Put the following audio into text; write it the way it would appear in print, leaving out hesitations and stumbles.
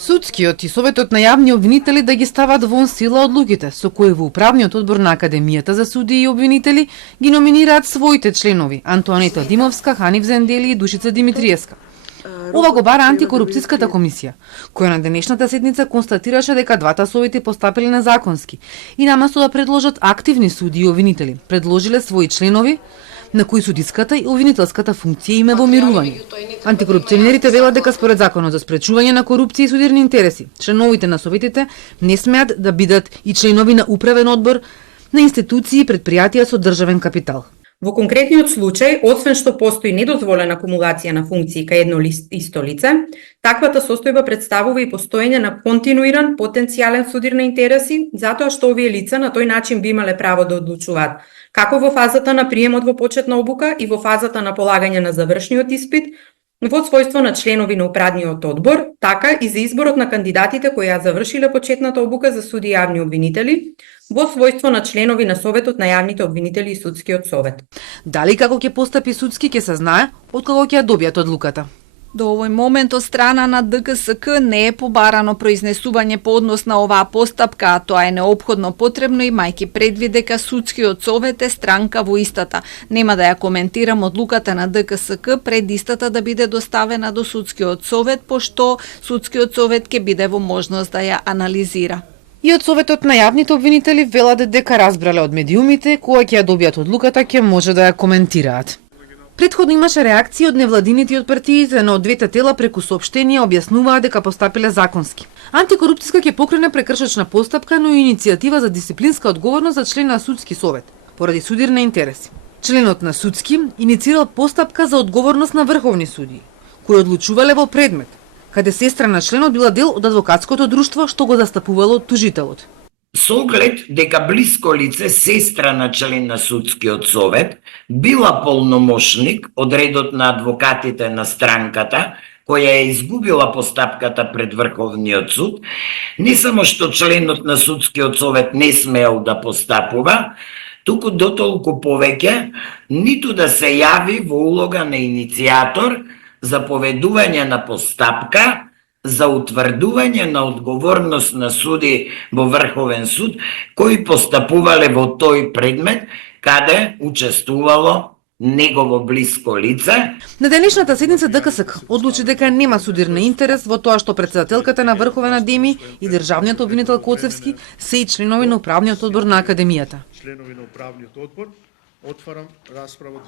Судскиот и Советот на јавни обвинители да ги стават вон сила одлуките, со кои во Управниот одбор на Академијата за судии и обвинители ги номинираат своите членови Антоанета Димовска, Ханив Зендели и Душица Димитриевска. Ова го бара антикорупцијската комисија, која на денешната седница констатираше дека двата совети постапиле незаконски и наместо да предложат активни суди и обвинители, предложиле своји членови на кои судиската и обвинителската функција им е во мирување. Антикорупционерите велат дека според Законот за спречување на корупција и судирни интереси, членовите на советите не смеат да бидат и членови на управен одбор на институции и предпријатија со државен капитал. Во конкретниот случај, освен што постои недозволена акумулација на функции кај едно исто лице, таквата состојба представува и постоење на континуиран потенцијален судир на интереси, затоа што овие лица на тој начин би имале право да одлучуваат како во фазата на приемот во почетна обука и во фазата на полагање на завршниот испит, во својство на членови на управниот одбор, така и за изборот на кандидатите кои ја завршиле почетната обука за суди и јавни обвинители, во својство на членови на Советот на јавните обвинители и Судскиот совет. Дали како ќе постапи судски ќе се знае откако ќе ја добијат одлуката. До овој момент од страна на ДКСК не е побарано произнесување по однос на оваа постапка, а тоа е неопходно потребно имајќи предвид дека Судскиот совет е странка во истата. Нема да ја коментирам одлуката на ДКСК пред истата да биде доставена до Судскиот совет, пошто Судскиот совет ќе биде во можност да ја анализира. И од Советот на јавните обвинители велат дека разбрале од медиумите кога ќе ја добијат одлуката ќе може да ја коментираат. Претходно имаше реакции од невладините и од партиите, но од двете тела преку соопштенија објаснуваа дека постапиле законски. Антикорупцијска ќе покрене прекршачна постапка, но и иницијатива за дисциплинска одговорност за член на Судски совет, поради судир на интереси. Членот на Судски иницирал постапка за одговорност на врховни судии, кои одлучувале во предмет, каде сестра на членот била дел од адвокатското друштво што го застапувало тужителот. Со оглед дека блиско лице, сестра на член на Судскиот совет, била полномошник од редот на адвокатите на странката, која е изгубила постапката пред Врховниот суд, не само што членот на Судскиот совет не смеел да постапува, туку дотолку повеќе ниту да се јави во улога на иницијатор за поведување на постапка за утврдување на одговорност на суди во Врховен суд кои постапувале во тој предмет каде учествувало негово блиско лице. На денешната седница ДКСК одлучи дека нема судир на интерес во тоа што претседателката на Врховен адеми и државниот обвинител Коцевски се и членови на управниот одбор на Академијата. Членови на управниот одбор, отварам расправа.